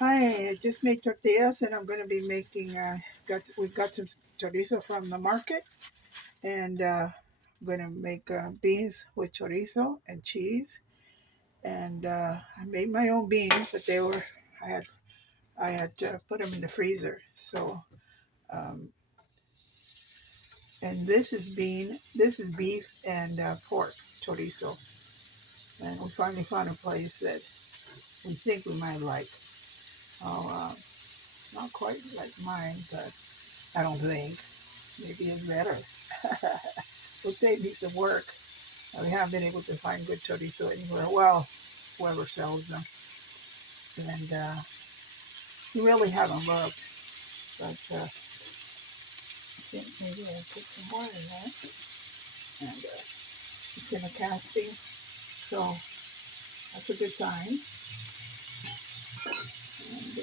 Hi, I just made tortillas and I'm going to be making, we've got some chorizo from the market and I'm going to make beans with chorizo and cheese. And I made my own beans, but I had put them in the freezer. So, um, and this is beef and pork chorizo. And we finally found a place that we think we might like. Oh, not quite like mine, but I don't think. Maybe it's better. Would save me some work. We haven't been able to find good chorizo anywhere. Well, whoever sells them. And we really haven't looked. But I think maybe I'll put some more in there. And it's in a casting. So that's a good sign. And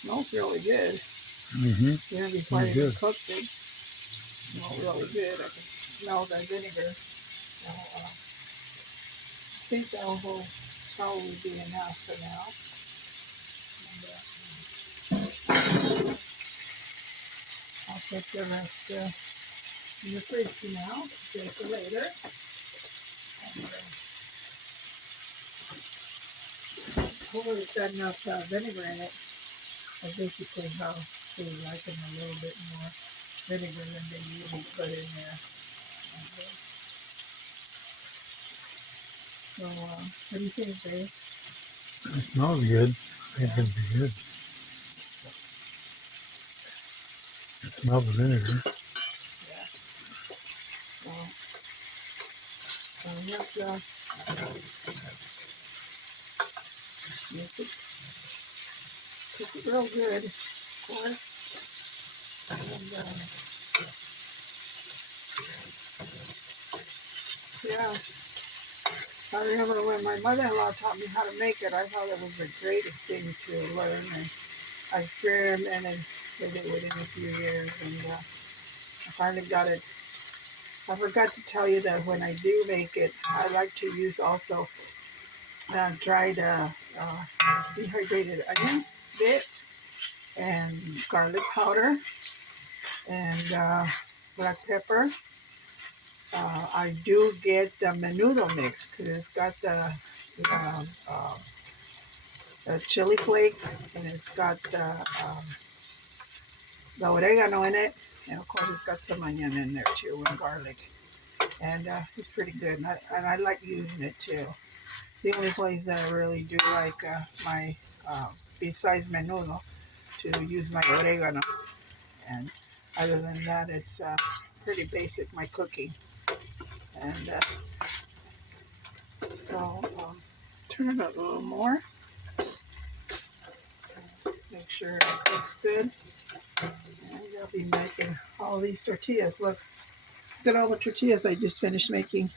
smells really good. Even before I even cooked it. Smells really good. I can smell the vinegar. So, I think that will probably be enough for now. And, I'll put the rest in the fridge for now, save for later. And hopefully it's got enough vinegar in it. That's basically how they like them, a little bit more vinegar than they usually put in there. And, so, what do you think, Dave? It smells good. I think it'd be good. It smells the vinegar. Yeah. So we have to make it, cook it real good, of course. And yeah, I remember when my mother-in-law taught me how to make it, I thought it was the greatest thing to learn. And I experimented with it within a few years, and I finally got it. I forgot to tell you that when I do make it, I like to use also dried dehydrated onions bits and garlic powder and black pepper. I do get the menudo mix because it's got the chili flakes and it's got the oregano in it, and of course it's got some onion in there too and garlic, and it's pretty good, and I like using it too. The only place that I really do like my besides menudo to use my oregano, and other than that it's pretty basic, my cooking. And so turn it up a little more, make sure it cooks good. And I'll be making all these tortillas. Look at all the tortillas I just finished making.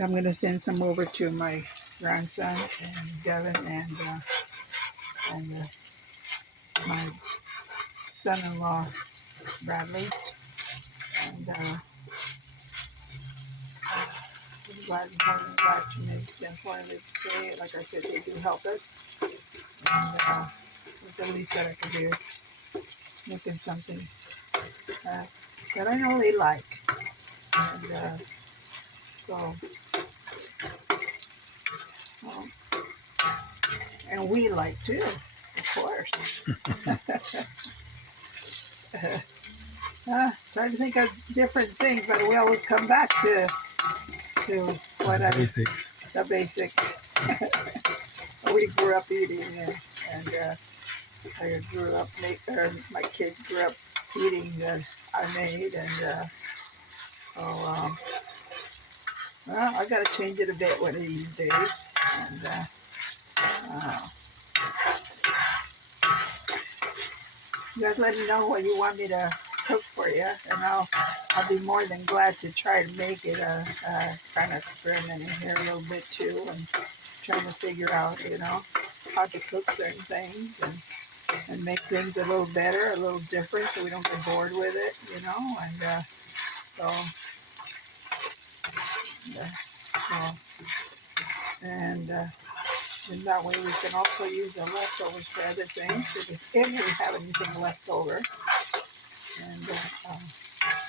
I'm going to send some over to my grandson and Devin and my son-in-law Bradley. And I'm more than glad to make them for today. Like I said, they do help us, and it's the least that I can do, making something that I know they like. And and we like too, of course. Trying to think of different things, but we always come back to what The basics. The basic we grew up eating, and I grew up my kids grew up eating that I made, and well, I got to change it a bit one of these days. And you guys let me know what you want me to cook for you, and I'll be more than glad to try to make it kind of experimenting here a little bit too, and trying to figure out, how to cook certain things and make things a little better, a little different, so we don't get bored with it, and so and then that way we can also use the leftovers for other things if we have anything left over. And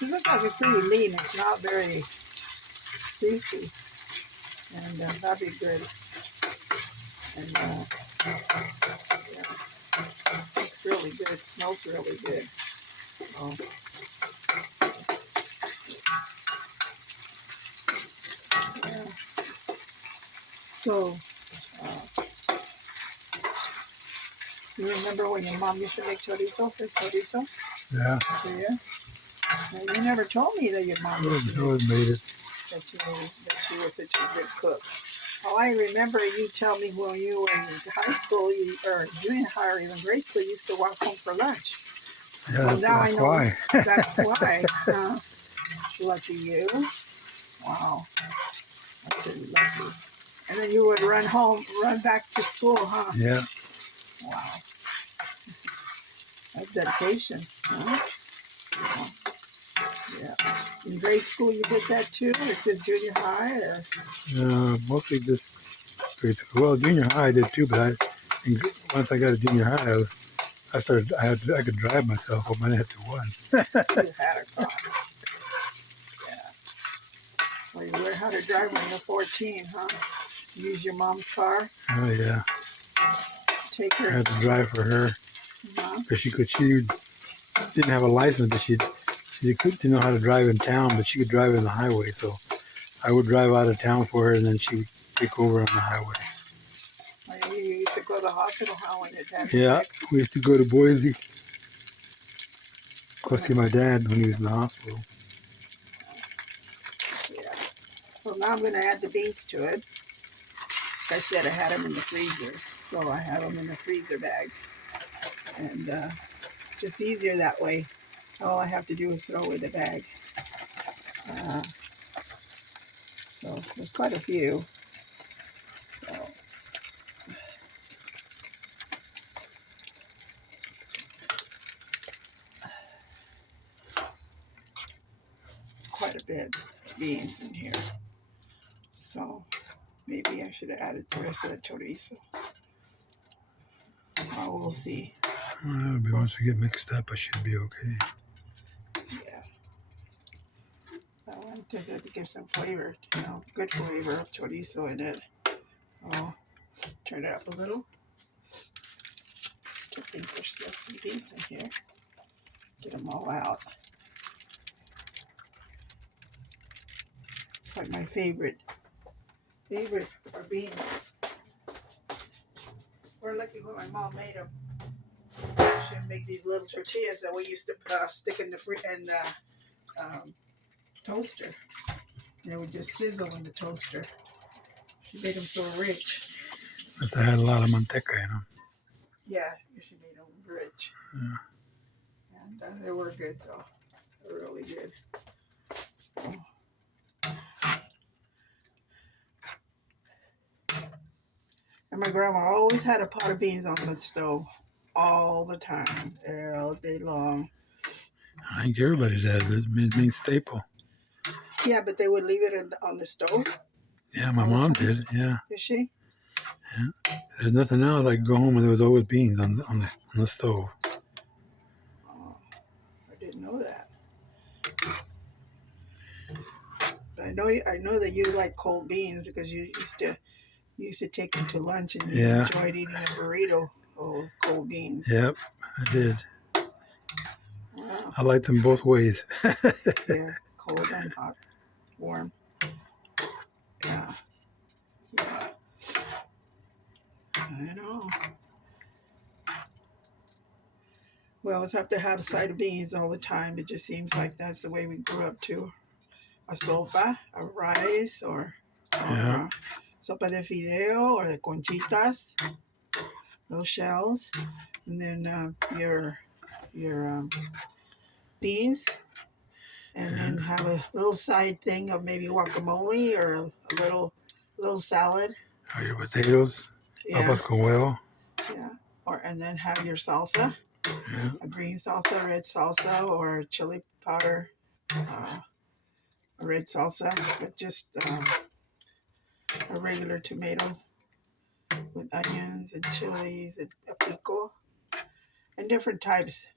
it looks like it's pretty lean. It's not very greasy, and that'd be good. And yeah, it's really good. It smells really good. Oh. Yeah. So, you remember when your mom used to make chorizo? Yeah. Yeah. Now, you never told me that your mom used to Always made it. that she was such a good cook. Oh, I remember you tell me when you were in high school, or junior high, or even grade school, you used to walk home for lunch. Yeah, Well, now I that's know why. that's why. Lucky you. Wow. That's pretty lucky. And then you would run back to school, huh? Yeah. Wow. That's dedication, huh? Yeah. In grade school, you did that too? Is it junior high? Or? Mostly just grade school. Well, junior high I did too, but once I got to junior high, I could drive myself home. I didn't have to run. You had a car. Yeah. Well, you learn how to drive when you're 14, huh? Use your mom's car. Oh yeah. Take her. I had to drive for her because she didn't have a license, but she didn't know how to drive in town, but she could drive in the highway. So I would drive out of town for her, and then she would take over on the highway. You used to go to the hospital, huh, when your dad was Yeah, sick? we used to go to Boise. Go see my dad when he was in the hospital. Yeah. So now I'm going to add the beans to it. Like I said, I had them in the freezer, so I have them in the freezer bag, and just easier that way. All I have to do is throw away the bag. So there's quite a few. So it's quite a bit of beans in here. So maybe I should have added the rest of the chorizo. We'll see. Well, once we get mixed up, I should be okay. Yeah. I want to give some flavor, good flavor of chorizo in it. I'll turn it up a little. Still think there's still some beans in here. Get them all out. It's like my favorite are beans. We're lucky when my mom made them. She would make these little tortillas that we used to stick in the toaster. And it would just sizzle in the toaster. She made them so rich. But they had a lot of manteca in them. Yeah, she made them rich. Yeah. And they were good though. They were really good. Oh. And my grandma always had a pot of beans on the stove. All the time. All day long. I think everybody does. It means staple. Yeah, but they would leave it on the stove. Yeah, my mom did. Yeah. Did she? Yeah. There's nothing else. I could go home and there was always beans on the stove. Oh, I didn't know that. I know that you like cold beans because you used to take them to lunch and you enjoyed eating a burrito of cold beans. Yep, I did. Wow. I like them both ways. Yeah, cold and hot, warm. Yeah. Yeah. I know. We always have to have a side of beans all the time. It just seems like that's the way we grew up too. A sopa, a rice, or sopa de fideo, or the conchitas, those shells, and then your beans, and then have a little side thing of maybe guacamole or a little salad. Or your potatoes, papas con huevo. Yeah, and then have your salsa, a green salsa, red salsa, or chili powder, a red salsa, but just a regular tomato with onions and chilies and pico and different types.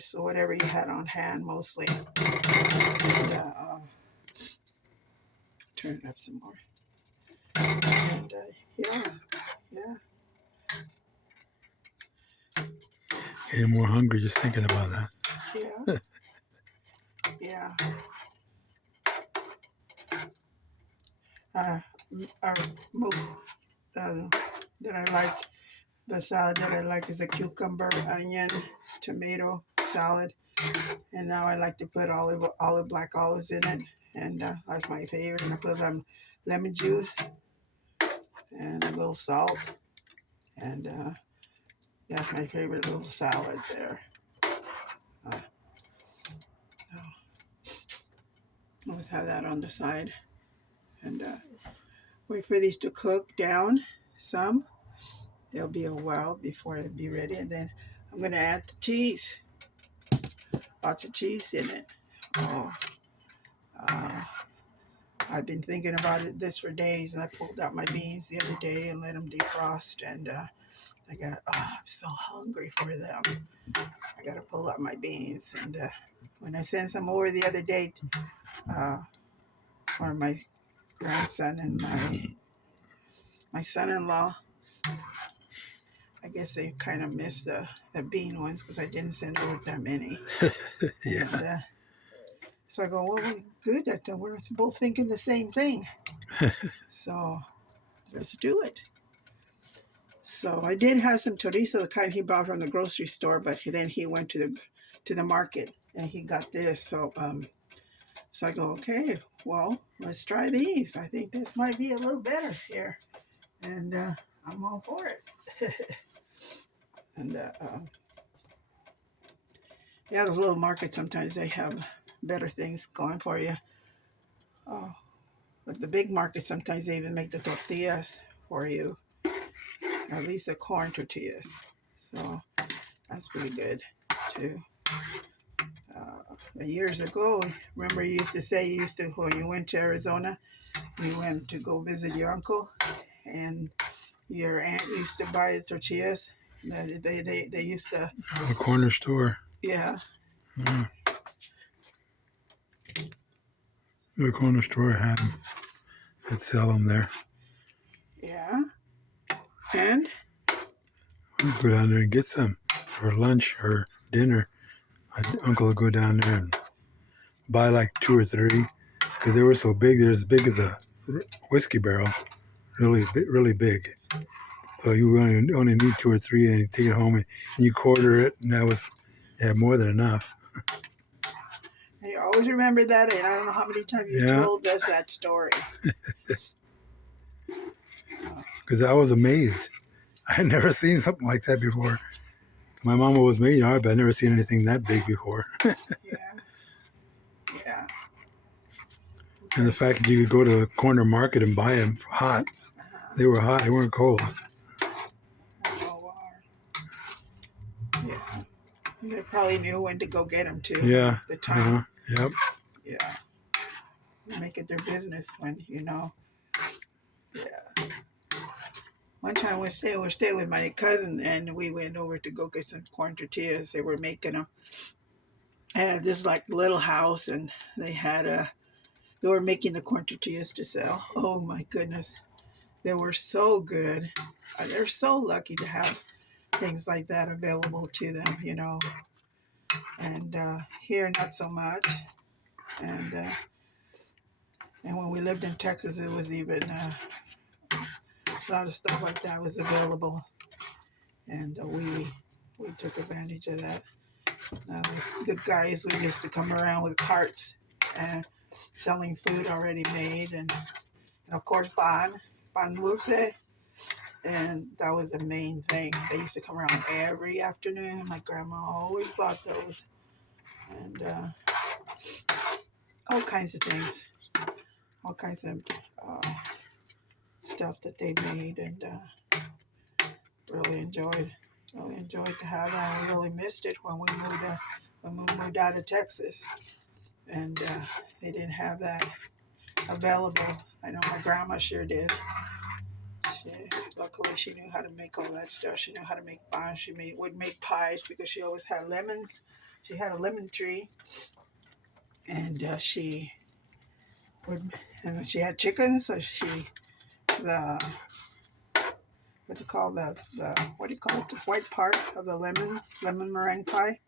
So whatever you had on hand, mostly. And, turn it up some more. And yeah. Getting more hungry just thinking about that. Yeah. Yeah. Our most that I like, the salad that I like is a cucumber, onion, tomato salad. And now I like to put black olives in it. And that's my favorite. And I put lemon juice and a little salt. And that's my favorite little salad there. Always have that on the side. And wait for these to cook down some. They'll be a while before it'll be ready. And then I'm going to add the cheese. Lots of cheese in it. Oh, I've been thinking about this for days, and I pulled out my beans the other day and let them defrost. And I'm so hungry for them. I got to pull out my beans. And when I sent some over the other day for my grandson and my son-in-law, I guess they kind of missed the bean ones because I didn't send over that many. Yeah. And, so I go, well, good. We're both thinking the same thing. So let's do it. So I did have some chorizo, the kind he brought from the grocery store, but then he went to the market and he got this. So I go, okay, well, let's try these. I think this might be a little better here, and I'm all for it. And yeah, the little market sometimes they have better things going for you. Oh, but the big market sometimes they even make the tortillas for you. At least the corn tortillas. So that's pretty good too. Years ago, remember you used to say when you went to Arizona, you went to go visit your uncle, and your aunt used to buy the tortillas. They used to. A corner store. Yeah. Mm. The corner store had them. They'd sell them there. Yeah. And We'd go down there and get some for lunch or dinner. My uncle would go down there and buy like 2 or 3 because they were so big. They're as big as a whiskey barrel, really big. So you only need 2 or 3, and you take it home and you quarter it, and that was more than enough. I always remember that, and I don't know how many times you told us that story. Because I was amazed. I had never seen something like that before. My mama was made hard, but I'd never seen anything that big before. Yeah. And the fact that you could go to a corner market and buy them hot. They were hot. They weren't cold. Yeah. They probably knew when to go get them too. Yeah. The time. Yep. Yeah. Make it their business when Yeah. One time we were staying with my cousin, and we went over to go get some corn tortillas. They were making them. And this like little house, and they were making the corn tortillas to sell. Oh my goodness, they were so good. They're so lucky to have things like that available to them, And here, not so much. And when we lived in Texas, it was even a lot of stuff like that was available, and we took advantage of that. The guys we used to come around with carts and selling food already made, and of course pan dulce, and that was the main thing. They used to come around every afternoon. My grandma always bought those, and all kinds of things, all kinds of stuff that they made, and really enjoyed to have that. I really missed it when we moved out of Texas. and they didn't have that available. I know my grandma sure did. She, luckily, she knew how to make all that stuff. She knew how to make buns. She would make pies because she always had lemons. She had a lemon tree, and she would, and she had chickens. So the what do you call what do you call it? The white part of the lemon meringue pie.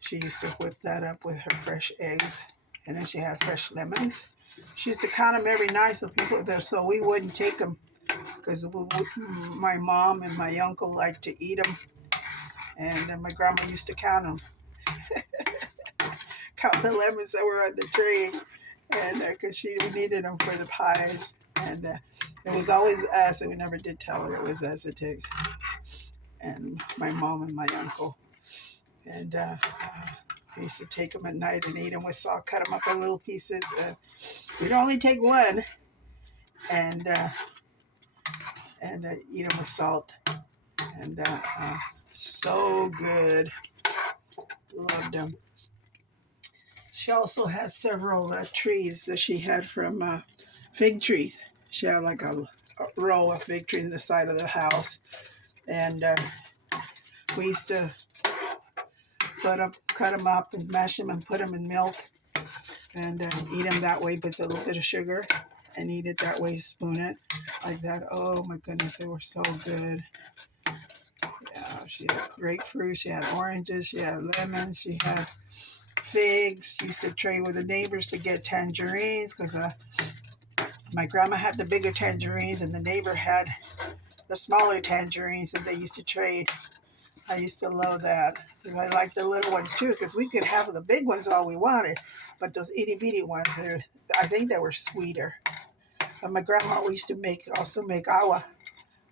She used to whip that up with her fresh eggs, and then she had fresh lemons. She used to count them every night so we wouldn't take them because my mom and my uncle liked to eat them, and my grandma used to count them, count the lemons that were on the tree, and because she needed them for the pies, and it was always us, and we never did tell her it was us that did, and my mom and my uncle, and we used to take them at night and eat them with salt, cut them up in little pieces. We'd only take one, and eat them with salt, and so good. Loved them. She also has several trees that she had from fig trees. She had like a row of fig trees on the side of the house, and we used to cut them up and mash them and put them in milk, and eat them that way with a little bit of sugar, and eat it that way, spoon it like that. Oh my goodness, they were so good. Yeah, she had grapefruit, she had oranges, she had lemons, she had figs. She used to trade with the neighbors to get tangerines because my grandma had the bigger tangerines and the neighbor had the smaller tangerines, and they used to trade. I used to love that because I liked the little ones too, because we could have the big ones all we wanted, but those itty bitty ones, I think they were sweeter. But my grandma used to also make agua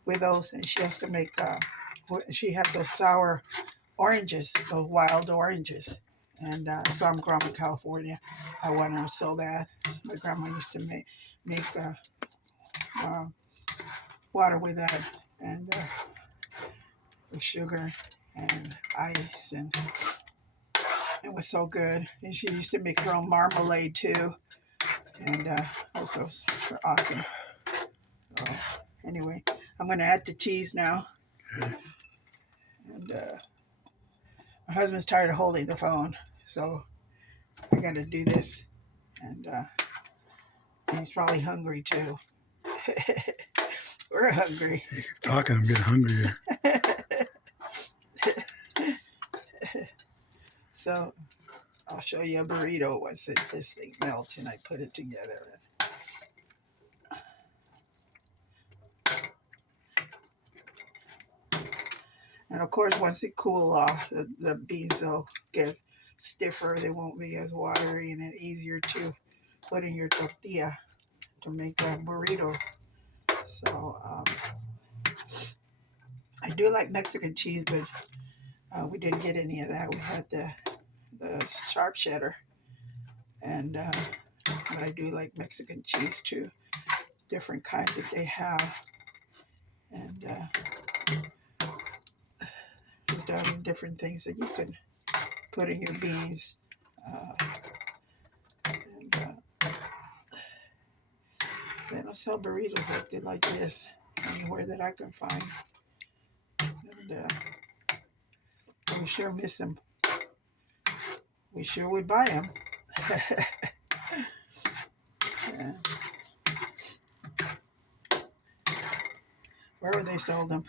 with those, and she has to make. She had those sour oranges, those wild oranges, and I saw them growing in California. I wanted them so bad. My grandma used to make water with that, and with sugar and ice, and it was so good. And she used to make her own marmalade too, and also were awesome. So anyway, I'm going to add the cheese now, and my husband's tired of holding the phone, so I got to do this, and he's probably hungry too. We're hungry. You keep talking, I'm getting hungrier. So I'll show you a burrito once this thing melts and I put it together. And of course, once it cool off, the beans will get stiffer. They won't be as watery, and it's easier to put in your tortilla to make burritos. So I do like Mexican cheese, but we didn't get any of that. We had the sharp cheddar, and but I do like Mexican cheese too. Different kinds that they have, and there's done different things that you can put in your beans. And they don't sell burritos like this anywhere that I can find. And we sure miss them. We sure would buy them. Yeah. Wherever they sold them.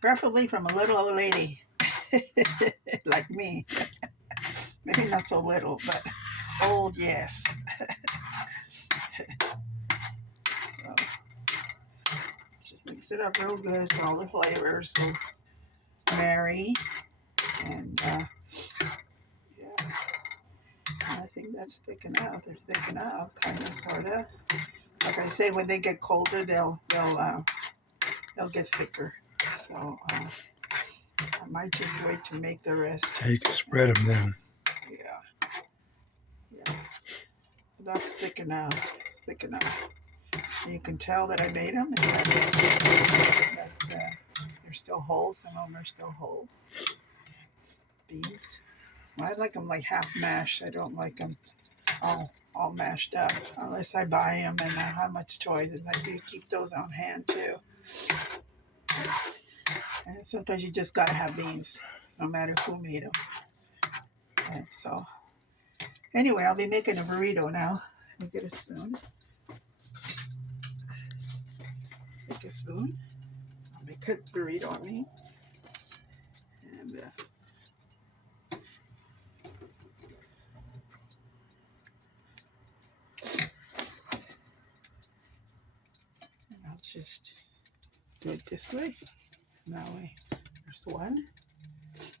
Preferably from a little old lady like me. Maybe not so little, but old, yes. So, just mix it up real good so all the flavors will marry. And yeah, I think that's thicking out. They're thicking out, kind of, sort of. Like I said, when they get colder, they'll get thicker. So I might just wait to make the rest. Yeah, you can spread them then. Yeah. That's thicking out. Thicking out. And you can tell that I made them, and that they're still whole. Some of them are still whole. Beans. I like them like half mashed. I don't like them all mashed up unless I buy them and I have much choice. And I do keep those on hand too. And sometimes you just gotta have beans, no matter who made them. And so, anyway, I'll be making a burrito now. Let me get a spoon. Take a spoon. I'll make a burrito on me. And I'll just do it this way. And that way, there's one. There's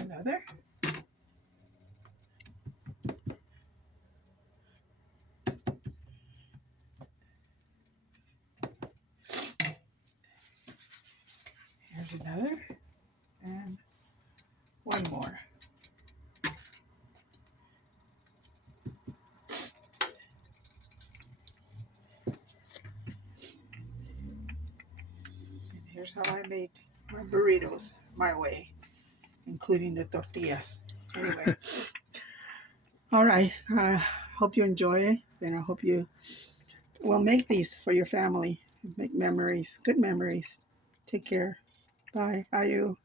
another. Here's another. And one more. And here's how I made my burritos my way, including the tortillas. Anyway, all right. Hope you enjoy it, and I hope you will make these for your family. Make memories, good memories. Take care. Bye. Ayu.